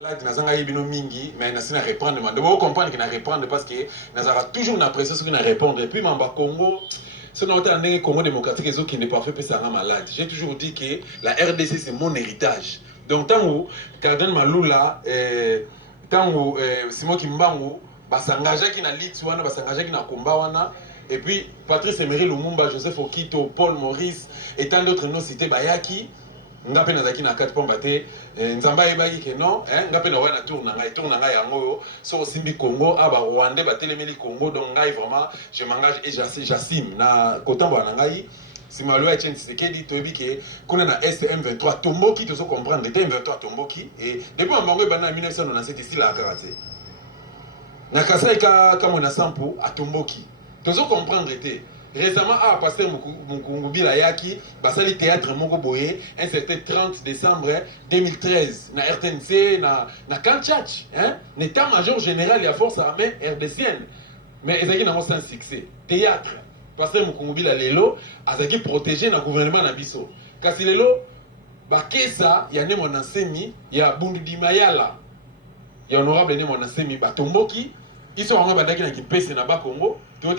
Là, nazanga yibino mingi, mais nasina répondre. Mais vous comprendre qu'il n'a répondre parce que nazara toujours une pression sur qu'il n'a répondre. Et puis mamba Congo, ce n'est pas un Congo démocratique qui n'est pas fait pour ça malade. J'ai toujours dit que la RDC c'est mon héritage. Donc tant où Cardin Maloula, tant où Simon Kimbangu, s'engager qui na Litouana, s'engager qui na Kombawana. Et puis Patrice Emery Lumumba, Joseph Okito, Paul Maurice et tant d'autres noms cités Bayaki. Ngape nazaki na kati pomba te nzamba yebaki ke non ngape na wana tour na ngai yango so simbi Congo aba Rwandais batelemeli Congo donc ngai vraiment je m'engage et j'assume na kotambo na ngai simalo Etienne Tshisekedi toyebi ke kuna na SM23 tomboki tozo comprendre te M23 tomboki et depuis mbango bana 1997 ici la karate na Kasai ka mona sampo atomboki tozo comprendre te. Récemment, Pasteur Mukungubila Yaki, basali théâtre Moko Boye, un certain 30 décembre 2013, na RTNC, na Kanchach, l'état-major général et la force armée RDCN. Mais ils ont sans succès. Théâtre. Pasteur Mukungubila Lelo, ils ont protégé le gouvernement Nabiso. Kasi Lelo, Bakesa, il y a mon ensemi, il y a Bundu Mayala, il y a honorable mon ensemi, Batomboki, ils sont en train de pèse na bas Congo. Tu as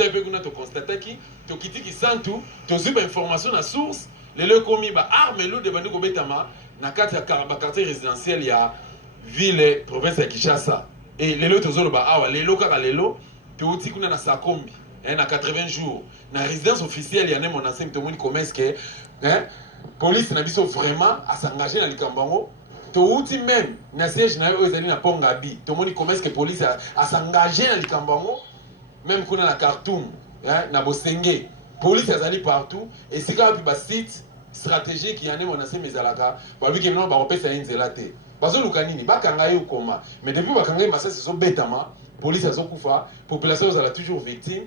constaté que tu as quitté qui sent tout, tu as eu information à source, les lieux commis ba armes l'eau de Bandeko Betama, na quartier résidentiel il y a ville province de Kinshasa. Et les lieux tu as ba awa, les lieux kaka les lieux, tu as dit qu'on a na Sakombi, na 80 jours, na résidence officielle il y a mon ancien tout le monde commence que police n'a biso vraiment à s'engager dans le Kambango. Tu as dit même na siège na eux na Pongabi, tout le monde commence que police à s'engager dans le Kambango. Même qu'on a la Khartoum, na Bosenge, police azali partout et c'est quand même site stratégique qui en est mon ancien mesalaka, bah lui qui non bah on peut faire une zélate. Parce que lukanini ba kangaye ou koma, mais depuis ba kangaye massa c'est so bétama, police azo kufa, population elle a toujours victime,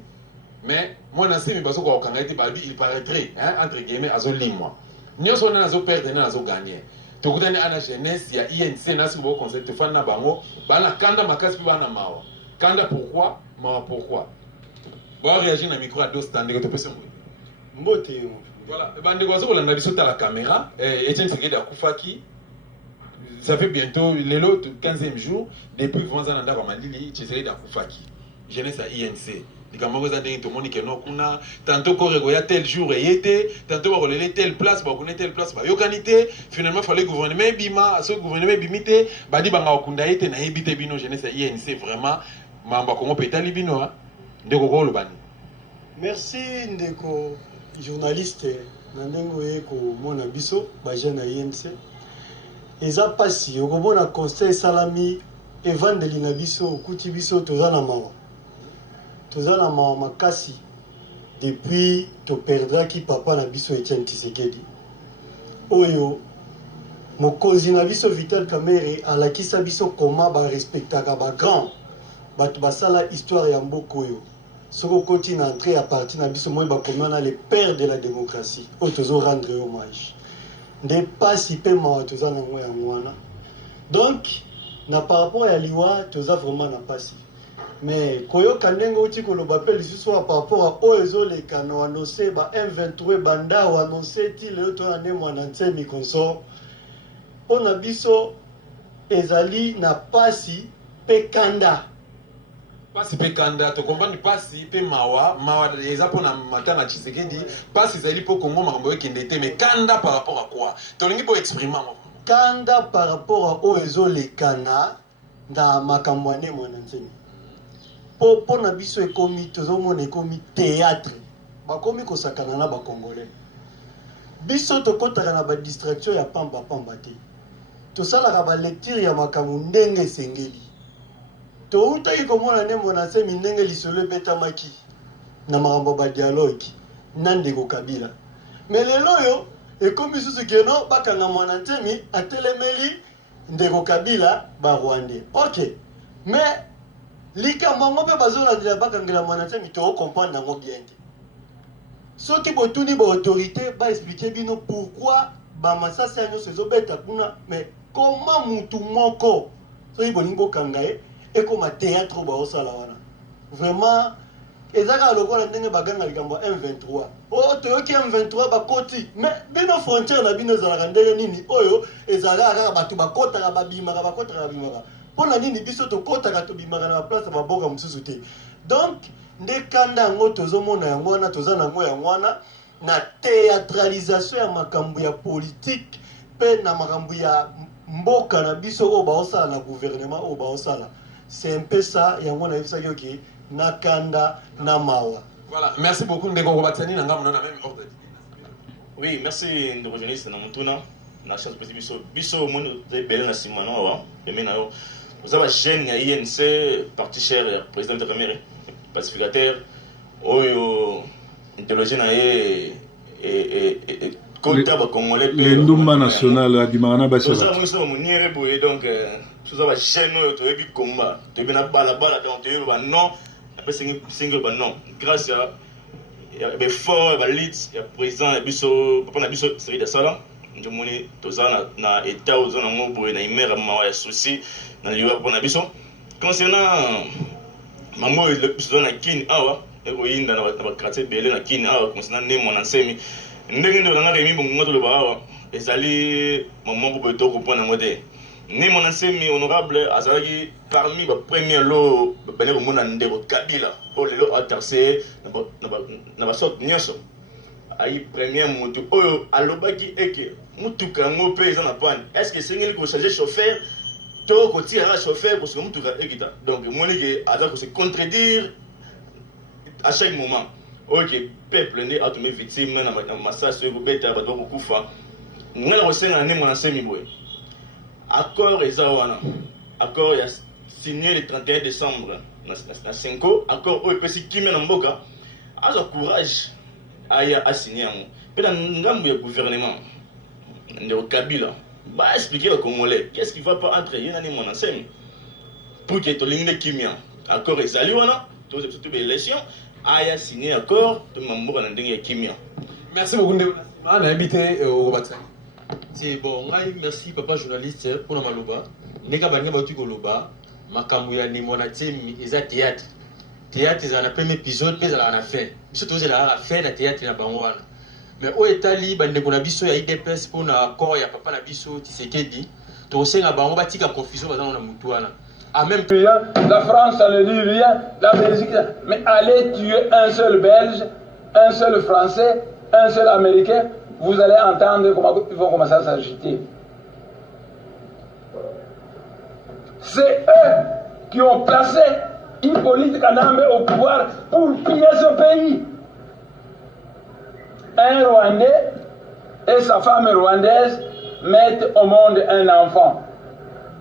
mais mon ancien mais baso ko kangaye te bah lui il paraîtrait entre guillemets azo limwa. Nyoso na azo perdre na azo gagner. Tokutani ana jeunesse ya INC na subo concept fan na bango, ba na kanda makasi pe bana mawa. Kanda pourquoi? Pourquoi? Bon, réagir dans le micro à deux stands de l'opposition. Voilà. On a dit à la caméra. Etienne Tshisekedi Akufaki. Ça fait bientôt le 15e jour depuis que vous avez dit Tshisekedi Akufaki. Jeunesse à INC. Les camarades ont dit tout le monde qui n'a tantôt il y a tel jour et était, tantôt on a telle place, on a telle place, finalement il fallait gouvernement bima, ce gouvernement bimité, badi banga okunda était na ebité bino jeunesse à INC vraiment mamba Congo pétali bino ndeko ko lobani. Merci ndeko journaliste na ndengo eko mona biso ba jeune à INC. Eza pasi okomona conseil salami evandeli na biso okuti biso tozana mawa. Tozana mawa makasi depuis to perdaki papa na biso Etienne Tshisekedi. Oyo mokonzi na biso Vital Kamerhe alakisa biso koma ba respectaka ba grand bato basala histoire ya mboka oyo. Soko koti na entrée à partir na biso moi ba komana les pères de la démocratie. O tozo rendre hommage. Nde pasi pe mawa tozana ngo ya ngwana. Donc na par rapport à liwa toza vraiment na pasi. Mais koyo kanengo uti ko loba pe lisusu par rapport à oezo le kano annoncé ba M23 banda ou annoncé ti le to ane mwana nsemi consort. On a biso ezali na pasi pe kanda. Pasi pe kanda to comprendre pasi pe mawa eza pona matana Tshisekedi pasi ezali po Congo makambo ekende te mais kanda par rapport à quoi tolingi po exprimer kanda par rapport à oezo le kana na makambo ane mwana nsemi po na biso ekomi tozomona ekomi théâtre bakomi kosakana na bakongolais biso tokotaka na badistraction ya pamba te tosalaka balecture ya makambo ndenge esengeli toutaki komona nde mwana nsemi ndenge lisolo ebetamaki na makambo badialogue na ndeko Kabila mais lelo oyo ekomi susu keno bakanga mwana nsemi atelemeli ndeko Kabila barwandais ok mais likambo yango mpe bazolandela bakangela mwana nsemi tookomprendre yango bien te soki botuni baautorité baexplike bino pourquoi bamasasi ya nyonso ezobeta kuna mais comment mutu moko soki bolingi bokanga ye ekoma théâtre baosala wana vraiment ezaka lokola ndenge baganga likambo M23 o toyoki M23 bakoti mais bino frontière na bino ezalaka ndenge nini oyo ezalaka kaka bato bakotaka babimaka bakotaka babimaka mpona nini biso tokotaka tobimaka na baplace ya maboka mosusu te donc nde kanda yango tozomona yango wana toza nango yango wana na théâtralisation ya makambo ya politique mpe na makambo ya mboka na biso oyo baosala na gouvernement oyo baosala c'est un peu ça yango nayebisaki oki na kanda na mawa. Voilà, merci beaucoup ndeko kobatani na ngambo na même ordre. Oui, merci ndeko journaliste na mutuna na chance petit biso mono de belé na simano wa eme na yo. Vous avez jeune ya INC parti cher président de Camere pacificateur oyo interloger na ye le Ndumba national à Dimana Bassava. Nous avons donc nous avons gêné de bi combat de bena bala donc de ba non après single ba non grâce à be fort ba lit ya président biso papa na biso série de sala je moni tozana na état ozana mo boye na imera ma ya souci na liwa papa na biso concernant mambo le biso na kin awa eko yinda na ba quartier belé na kin awa concernant ne mon ensemi ndenge ndo na remi bongo to ba ezali moment ko beto ko pona ngode ni mon ensemi honorable azalaki parmi ba premier lot bane ko mona ndeko Kabila o lelo atarse na ba sort nyoso ai premier mutu oyo alobaki eke mutuka ngo pe za na panne est-ce que sengeli ko changer chauffeur to ko tira chauffeur ko se mutuka ekita donc moni ke azako se contredire à chaque moment. Ok, peuple né a tous mes victimes na massacre ko beta ba do ko kufa ngala ko senga ne mona semi boy accord ezawana accord ya signé le 31 décembre na 5 accord o pesi kimena mboka azo courage aya a signé amo pe na ngambo ya gouvernement ndeko Kabila ba expliquer aux Congolais qu'est-ce qui va pas entre yena ne mona semi pour que to lingde kimia accord ezali wana to surtout les élections aya signé accord de mambo na ndenge ya kimia. Merci beaucoup ndeko na habité au Batsa. C'est bon, merci papa journaliste pour la maloba. Neka banga batu koloba, makambo ya nemona temi eza théâtre. Théâtre eza na premier épisode mais eza na fin. Biso toze la fin na théâtre na bangwana. Mais au etali bande ko na biso ya IDPS pour na accord ya papa na biso Tshisekedi, to senga bango batika confusion bazana na mutu wana. En même temps, la France, ça ne dit rien, la Belgique, mais allez tuer un seul Belge, un seul Français, un seul Américain, vous allez entendre comment ils vont commencer à s'agiter. C'est eux qui ont placé Hippolyte Kanambe au pouvoir pour piller ce pays. Un Rwandais et sa femme rwandaise mettent au monde un enfant.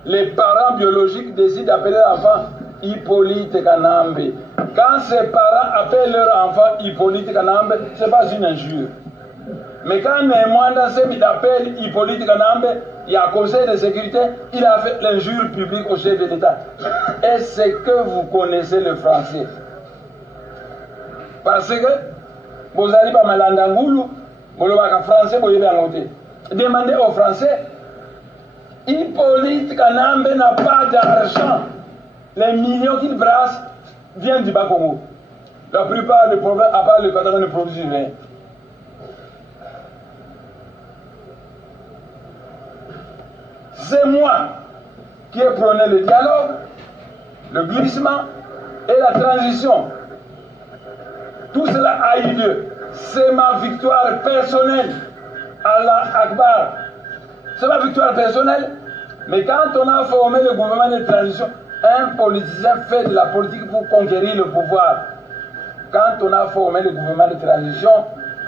Les parents biologiques décident d'appeler l'enfant Hippolyte Kanambe. Quand ses parents appellent leur enfant Hippolyte Kanambe, ce n'est pas une injure. Mais quand Némanda Semi appelle Hippolyte Kanambe, il y a un conseil de sécurité, il a fait l'injure publique au chef de l'État. Est-ce que vous connaissez le français? Parce que vous allez pas malandangoulou, vous allez pas français, vous allez pas noter. Demandez aux Français. Hippolyte Kanambe n'a pas d'argent. Les millions qu'il brasse viennent du Bas-Congo. La plupart des problèmes, à part le Qatar, ne produisent rien. C'est moi qui ai prôné le dialogue, le glissement et la transition. Tout cela a eu lieu. C'est ma victoire personnelle. Allah Akbar. C'est ma victoire personnelle, mais quand on a formé le gouvernement de transition, un politicien fait de la politique pour conquérir le pouvoir. Quand on a formé le gouvernement de transition,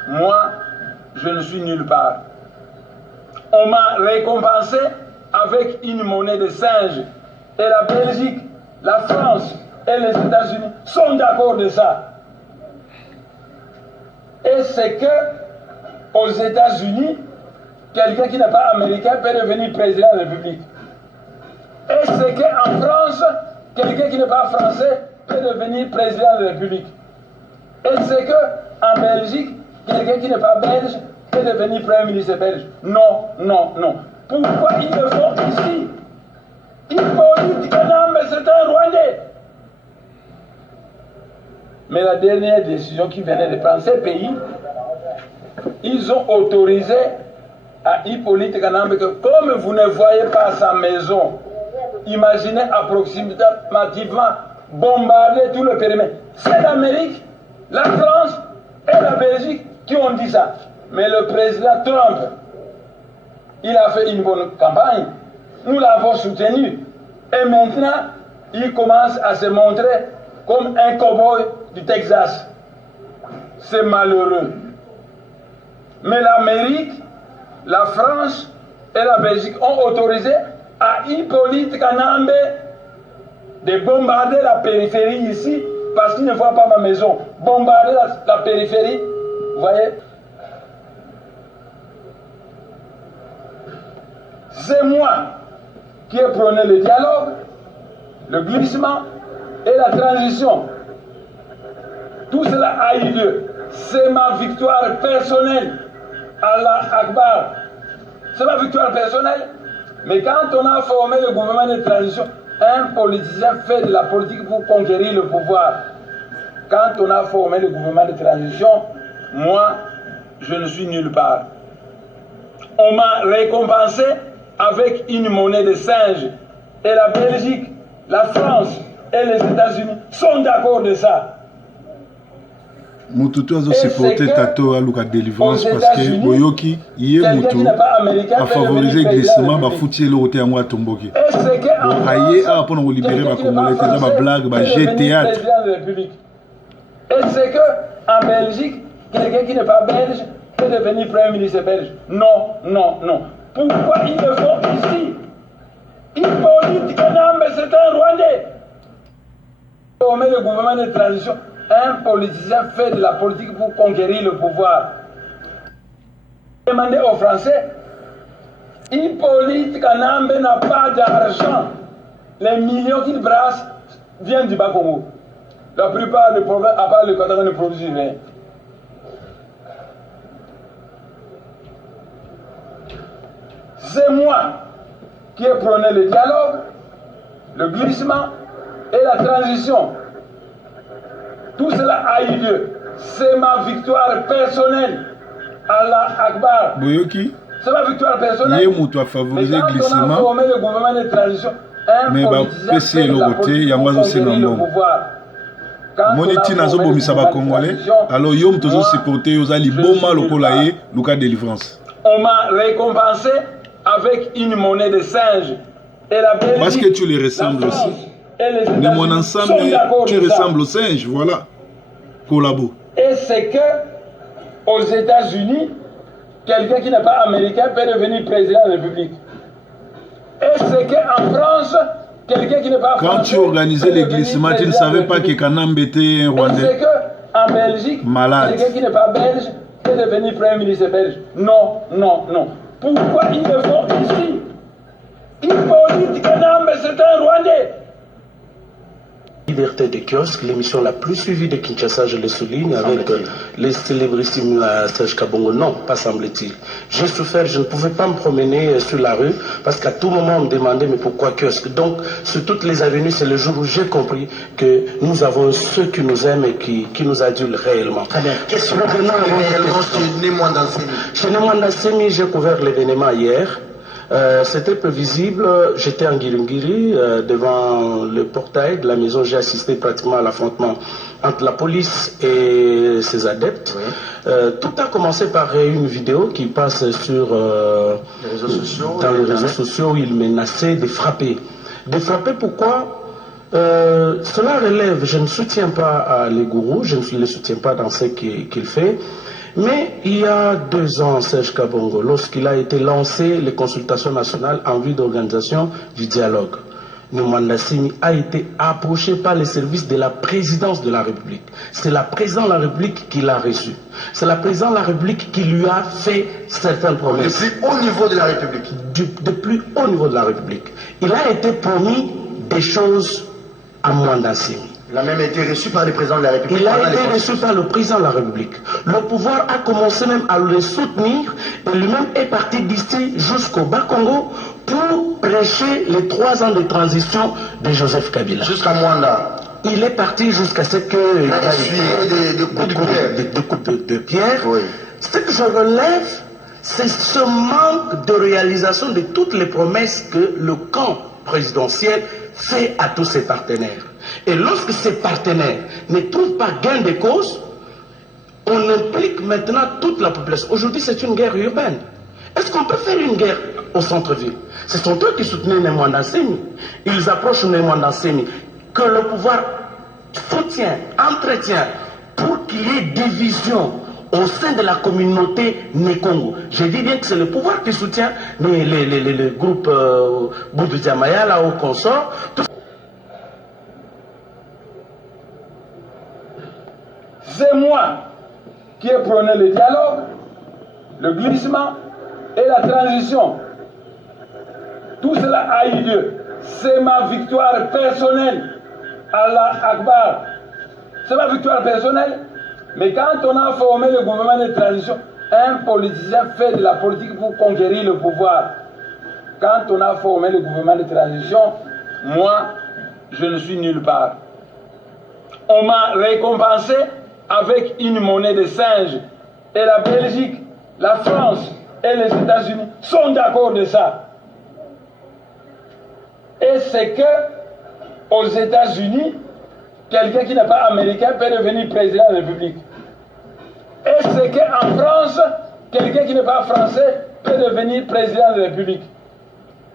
moi, je ne suis nulle part. On m'a récompensé avec une monnaie de singe. Et la Belgique, la France et les États-Unis sont d'accord de ça. Et c'est que aux États-Unis, quelqu'un qui n'est pas américain peut devenir président de la République. Et c'est qu'en France, quelqu'un qui n'est pas français peut devenir président de la République. Et c'est qu'en Belgique, quelqu'un qui n'est pas belge peut devenir premier ministre belge. Non, non, non. Pourquoi ils le font ici? Hippolyte Kanambe, c'est un Rwandais. Mais la dernière décision qui venait de prendre ces pays, ils ont autorisé à Hippolyte Kanambe que comme vous ne voyez pas sa maison, imaginez approximativement bombarder tout le périmètre. C'est l'Amérique, la France et la Belgique qui ont dit ça. Mais le président Trump, il a fait une bonne campagne. Nous l'avons soutenu. Et maintenant, il commence à se montrer comme un cow-boy du Texas. C'est malheureux. Mais l'Amérique, la France et la Belgique ont autorisé à Hippolyte Kanambe de bombarder la périphérie ici parce qu'il ne voit pas ma maison. Bombarder la périphérie, vous voyez? C'est moi qui ai prôné le dialogue, le glissement et la transition. Tout cela a eu lieu. C'est ma victoire personnelle. Allah Akbar. C'est ma victoire personnelle. Mais quand on a formé le gouvernement de transition, un politicien fait de la politique pour conquérir le pouvoir. Quand on a formé le gouvernement de transition, moi, je ne suis nulle part. On m'a récompensé avec une monnaie de singe. Et la Belgique, la France et les États-Unis sont d'accord de ça. Mututu azo supporter tato aluka délivrance parce que boyoki yé mutu a favorisé glissement ba fouti le côté yango atomboki. Donc aye a pour nous libérer ba congolais ça ba blague ba jet théâtre. Et c'est que en Belgique, quelqu'un qui n'est pas belge peut devenir premier ministre belge. Non, non, non. Pourquoi ils le font ici? Hippolyte Kanambe, c'est un Rwandais. On met le gouvernement de transition. Un politicien fait de la politique pour conquérir le pouvoir. Demandez aux Français, Hippolyte Kanambe n'a pas d'argent. Les millions qu'il brasse viennent du Bas-Congo. La plupart des provinces, à part le Qatar, ne produisent rien. C'est moi qui ai prôné le dialogue, le glissement et la transition. Tout cela a eu lieu. C'est ma victoire personnelle. Allah Akbar. Boyoki. C'est ma victoire personnelle. Yé moutou a favorisé le glissement. On a formé le gouvernement de transition. Mais bah, PC le côté, Yamazo Sénamon. Moniti nazo bomisa ba Congolais. Alors yom tozo supporter yoza liboma lokolaye luka délivrance. On m'a récompensé avec une monnaie de singe. Et la Belgique, parce que tu les ressembles aussi. Mais mon ensemble, tu ressembles au singe, voilà. Collabo. Et c'est que aux États-Unis, quelqu'un qui n'est pas américain peut devenir président de la République. Et c'est qu'en France, quelqu'un qui n'est pas français. Quand tu organisais les glissements, tu ne savais pas que Kanambe était un Rwandais. Et c'est qu'en Belgique, quelqu'un qui n'est pas belge peut devenir premier ministre belge. Non, non, non. Pourquoi ils le font ici? Hippolyte Kanambe, c'est un Rwandais. Liberté de kiosque, l'émission la plus suivie de Kinshasa, je le souligne, avec les célébrissimes Serge Kabongo. Non, pas semble-t-il. J'ai souffert, je ne pouvais pas me promener sur la rue parce qu'à tout moment on me demandait mais pourquoi kiosque. Donc sur toutes les avenues, c'est le jour où j'ai compris que nous avons ceux qui nous aiment et qui nous adulent réellement. Très bien. Qu'est-ce que chez Némouanda Semi, j'ai couvert l'événement hier. C'était prévisible, j'étais en Ngiri devant le portail de la maison, j'ai assisté pratiquement à l'affrontement entre la police et ses adeptes. Oui. Tout a commencé par une vidéo qui passe sur dans les réseaux sociaux où il menaçait de frapper. De frapper pourquoi? Cela relève, je ne soutiens pas les gourous, je ne les soutiens pas dans ce qu'il fait. Mais il y a 2 ans, Serge Kabongo, lorsqu'il a été lancé les consultations nationales en vue d'organisation du dialogue, Némouanda Semi a été approché par les services de la présidence de la République. C'est la présidence de la République qui l'a reçu. C'est la présidence de la République qui lui a fait certaines promesses. Du plus haut niveau de la République. Du plus haut niveau de la République. Il a été promis des choses à Némouanda Semi. Il a même été reçu par le président de la République. Il a été reçu par le président de la République. Le pouvoir a commencé même à le soutenir et lui-même est parti d'ici jusqu'au Bas-Congo pour prêcher les 3 ans de transition de Joseph Kabila. Jusqu'à Mwanda. il est parti jusqu'à ce que... de coups de pierre. Oui. Ce que je relève, c'est ce manque de réalisation de toutes les promesses que le camp présidentiel fait à tous ses partenaires. Et lorsque ces partenaires ne trouvent pas gain de cause, on implique maintenant toute la population. Aujourd'hui, c'est une guerre urbaine. Est-ce qu'on peut faire une guerre au centre-ville? Ce sont eux qui soutenaient Nemwanda Nsemi. Ils approchent Nemwanda Nsemi. Que le pouvoir soutient, entretient, pour qu'il y ait division au sein de la communauté Nékongo. Je dis bien que c'est le pouvoir qui soutient les groupes Boudou Diamaya, là, au consort. C'est moi qui ai prôné le dialogue, le glissement et la transition. Tout cela a eu lieu. C'est ma victoire personnelle. Allah Akbar. C'est ma victoire personnelle. Mais quand on a formé le gouvernement de transition, un politicien fait de la politique pour conquérir le pouvoir. Quand on a formé le gouvernement de transition, moi, je ne suis nulle part. On m'a récompensé avec une monnaie de singe. Et la Belgique, la France et les États-Unis sont d'accord de ça. Et c'est que aux États-Unis, quelqu'un qui n'est pas américain peut devenir président de la République. Et c'est qu'en France, quelqu'un qui n'est pas français peut devenir président de la République.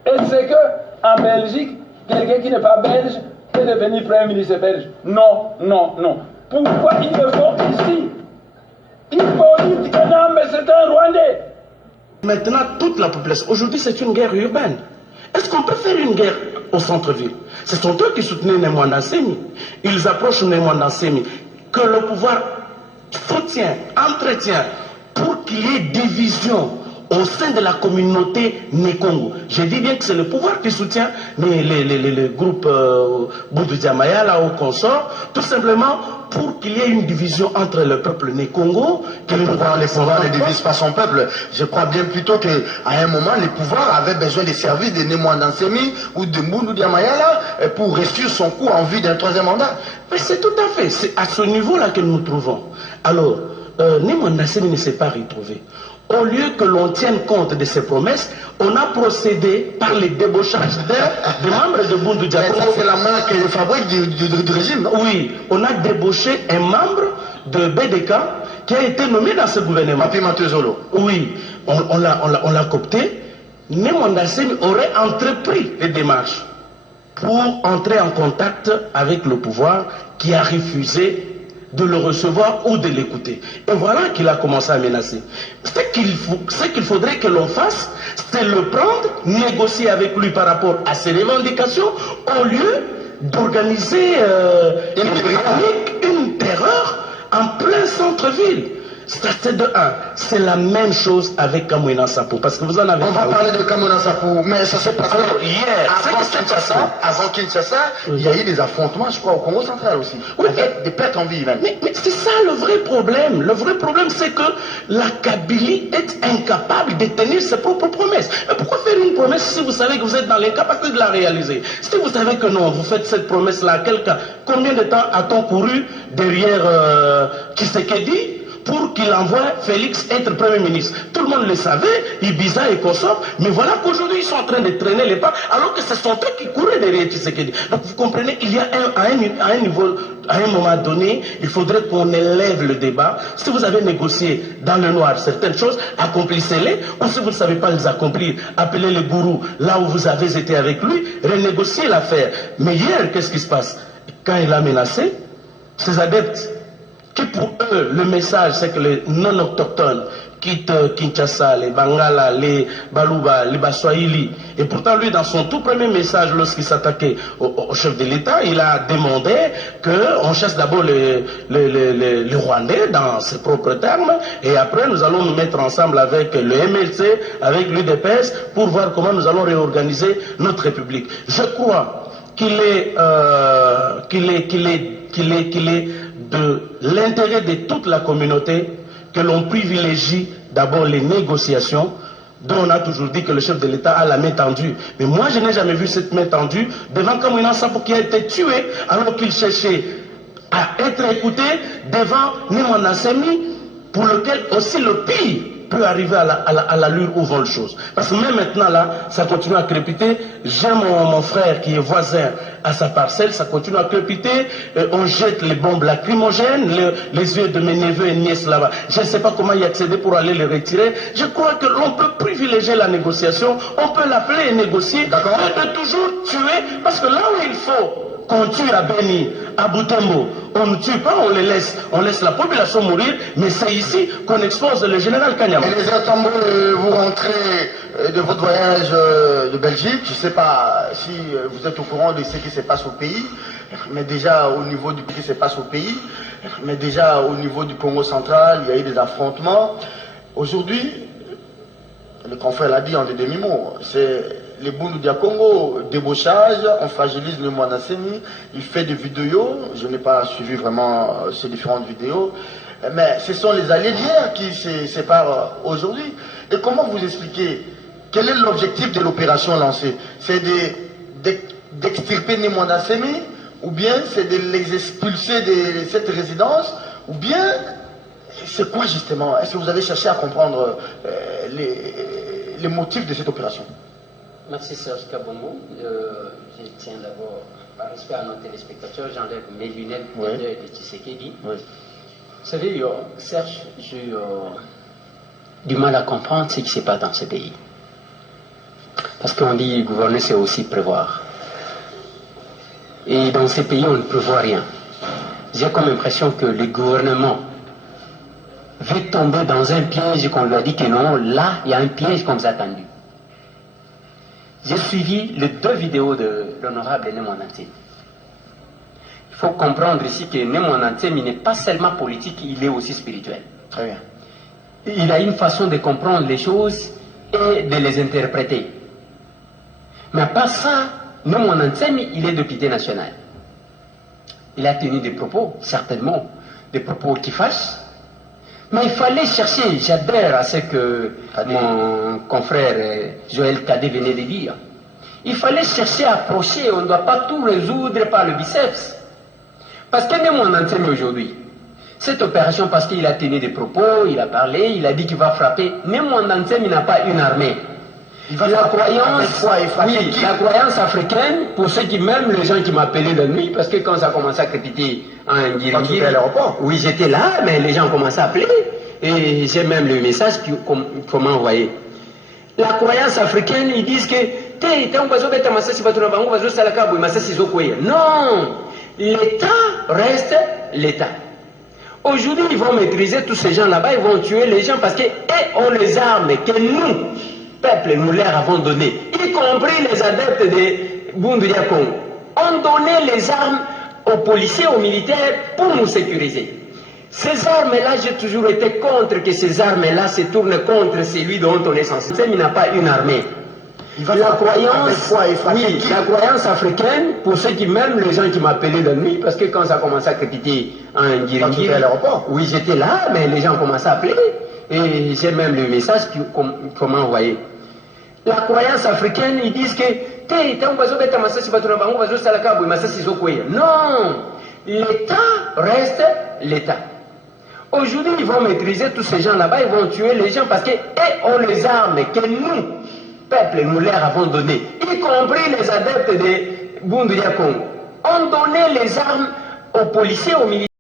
Et c'est qu'en Belgique, quelqu'un qui n'est pas belge peut devenir premier ministre belge. Non, non, non. Pourquoi ils le font ici? Hippolyte Kanambe, c'est un Rwandais. Maintenant, toute la population. Aujourd'hui, c'est une guerre urbaine. Est-ce qu'on peut faire une guerre au centre-ville? Ce sont eux qui soutenaient Nemwanda Nsemi. Ils approchent Nemwanda Nsemi. Que le pouvoir soutient, entretient, pour qu'il y ait division au sein de la communauté Nékongo. Je dis bien que c'est le pouvoir qui soutient les groupes Boudou Diamaya, là, au consort, tout simplement pour qu'il y ait une division entre le peuple Nékongo. Le pouvoir ne divise pas son peuple. Je crois bien plutôt qu'à un moment, les pouvoirs avaient besoin des services de Nemwanda Nsemi ou de Boudou Diamaya là, pour réussir son coup en vue d'un troisième mandat. Mais c'est tout à fait, c'est à ce niveau-là que nous nous trouvons. Alors, Nemwanda Nsemi ne s'est pas retrouvé. Au lieu que l'on tienne compte de ces promesses, on a procédé par les débauchages des membres de Boudou Diamaya. Ça, c'est la marque de fabrique du régime, non? Oui, on a débauché un membre de BDK qui a été nommé dans ce gouvernement. Papi Matezolo. Oui, on l'a coopté. Nemwanda Nsemi aurait entrepris les démarches pour entrer en contact avec le pouvoir qui a refusé de le recevoir ou de l'écouter. Et voilà qu'il a commencé à menacer. Ce qu'il faudrait que l'on fasse, c'est le prendre, négocier avec lui par rapport à ses revendications, au lieu d'organiser une terreur en plein centre-ville. C'est de 1. C'est la même chose avec Kamwina Sapo. Parce que vous en avez On va parler de Kamwina Sapo, mais ça s'est passé. Alors, hier, avant Kinshasa, il y a eu des affrontements, je crois, au Congo central aussi. Oui, avec des pertes en vie même. Mais c'est ça le vrai problème. Le vrai problème, c'est que la Kabylie est incapable de tenir ses propres promesses. Mais pourquoi faire une promesse si vous savez que vous êtes dans l'incapacité de la réaliser? Si vous savez que non, vous faites cette promesse-là à quelqu'un, combien de temps a-t-on couru derrière Tshisekedi pour qu'il envoie Félix être Premier ministre? Tout le monde le savait, Ibiza et consort, mais voilà qu'aujourd'hui ils sont en train de traîner les pas, alors que ce sont eux qui couraient derrière Tshisekedi. Donc vous comprenez, il y a à un niveau, à un moment donné, il faudrait qu'on élève le débat. Si vous avez négocié dans le noir certaines choses, accomplissez-les, ou si vous ne savez pas les accomplir, appelez le gourou là où vous avez été avec lui, renégociez l'affaire. Mais hier, qu'est-ce qui se passe? Quand il a menacé, ses adeptes, qui pour eux, le message, c'est que les non-autochtones quittent Kinshasa, les Bangala, les Baluba, les Baswahili. Et pourtant, lui, dans son tout premier message, lorsqu'il s'attaquait au chef de l'État, il a demandé qu'on chasse d'abord les Rwandais dans ses propres termes, et après, nous allons nous mettre ensemble avec le MLC, avec l'UDPS, pour voir comment nous allons réorganiser notre République. Je crois qu'il est de l'intérêt de toute la communauté que l'on privilégie d'abord les négociations dont on a toujours dit que le chef de l'État a la main tendue. Mais moi, je n'ai jamais vu cette main tendue devant Kamwina Sapo qui a été tué alors qu'il cherchait à être écouté devant Némona Semi, pour lequel aussi le pire peut arriver à l'allure où vont les choses. Parce que même maintenant, là, ça continue à crépiter. J'ai mon frère qui est voisin à sa parcelle, ça continue à crépiter. On jette les bombes lacrymogènes, les yeux de mes neveux et nièces là-bas. Je ne sais pas comment y accéder pour aller les retirer. Je crois que l'on peut privilégier la négociation, on peut l'appeler et négocier, mais de toujours tuer, parce que là où il faut qu'on tue à Beni, à Butembo, on ne tue pas, on laisse la population mourir, mais c'est ici qu'on expose le général Kanyama. Et les Tambo, vous rentrez de votre voyage de Belgique, je ne sais pas si vous êtes au courant de ce qui se passe au pays, mais déjà au niveau du qui se passe au pays, mais déjà au niveau du Congo central, il y a eu des affrontements. Aujourd'hui, le confrère l'a dit en des demi-mots, c'est les Bundu du Congo, débauchage, on fragilise le Némona Semi, il fait des vidéos, je n'ai pas suivi vraiment ces différentes vidéos, mais ce sont les alliés d'hier qui se séparent aujourd'hui. Et comment vous expliquez, quel est l'objectif de l'opération lancée? C'est d'extirper Némona Semi, ou bien c'est de les expulser de cette résidence, ou bien c'est quoi justement? Est-ce que vous avez cherché à comprendre les motifs de cette opération? Merci Serge Kabongo. Je tiens d'abord, par respect à nos téléspectateurs, j'enlève mes lunettes de Tshisekedi. Oui. Vous savez, Serge, j'ai du mal à comprendre ce qui se passe dans ce pays. Parce qu'on dit gouverner, c'est aussi prévoir. Et dans ces pays, on ne prévoit rien. J'ai comme impression que le gouvernement veut tomber dans un piège qu'on lui a dit que non, là, il y a un piège qu'on vous a tendu. J'ai suivi les 2 vidéos de l'honorable Némona Semi. Il faut comprendre ici que Némona Semi n'est pas seulement politique, il est aussi spirituel. Très bien. Il a une façon de comprendre les choses et de les interpréter. Mais à part ça, Némona Semi, il est député national. Il a tenu des propos, certainement, des propos qui fâchent. Mais il fallait chercher, j'adhère à ce que mon confrère Joël Kadé venait de dire. Il fallait chercher à approcher, on ne doit pas tout résoudre par le biceps. Parce que Némona Semi aujourd'hui, cette opération, parce qu'il a tenu des propos, il a parlé, il a dit qu'il va frapper, Némona Semi n'a pas une armée. La croyance africaine, pour ceux qui m'aiment, les gens qui m'appelaient la nuit, parce que quand ça commençait à crépiter en Guiringiri, oui, j'étais là, mais les gens ont commencé à appeler, et j'ai même le message qu'on m'a envoyé. La croyance africaine, ils disent que non, l'État reste l'État. Aujourd'hui, ils vont maîtriser tous ces gens là-bas, ils vont tuer les gens parce qu'ils ont les armes que nous, peuple, nous leur avons donné, y compris les adeptes de Bundu Congo, ont donné les armes aux policiers, aux militaires pour nous sécuriser. Ces armes-là, j'ai toujours été contre que ces armes-là se tournent contre celui dont on est censé. Il n'a pas une armée. La croyance africaine, pour ceux qui m'aiment, les gens qui m'appelaient la nuit, parce que quand ça commençait à crépiter en Guiringiri, oui, j'étais là, mais les gens ont commencé à appeler, et j'ai même le message qu'on m'a envoyé. La croyance africaine, ils disent que non, l'État reste l'État. Aujourd'hui, ils vont maîtriser tous ces gens là-bas, ils vont tuer les gens parce qu'ils ont les armes que nous, peuple, nous leur avons donné, y compris les adeptes de Bundu Congo, ont donné les armes aux policiers, aux militaires.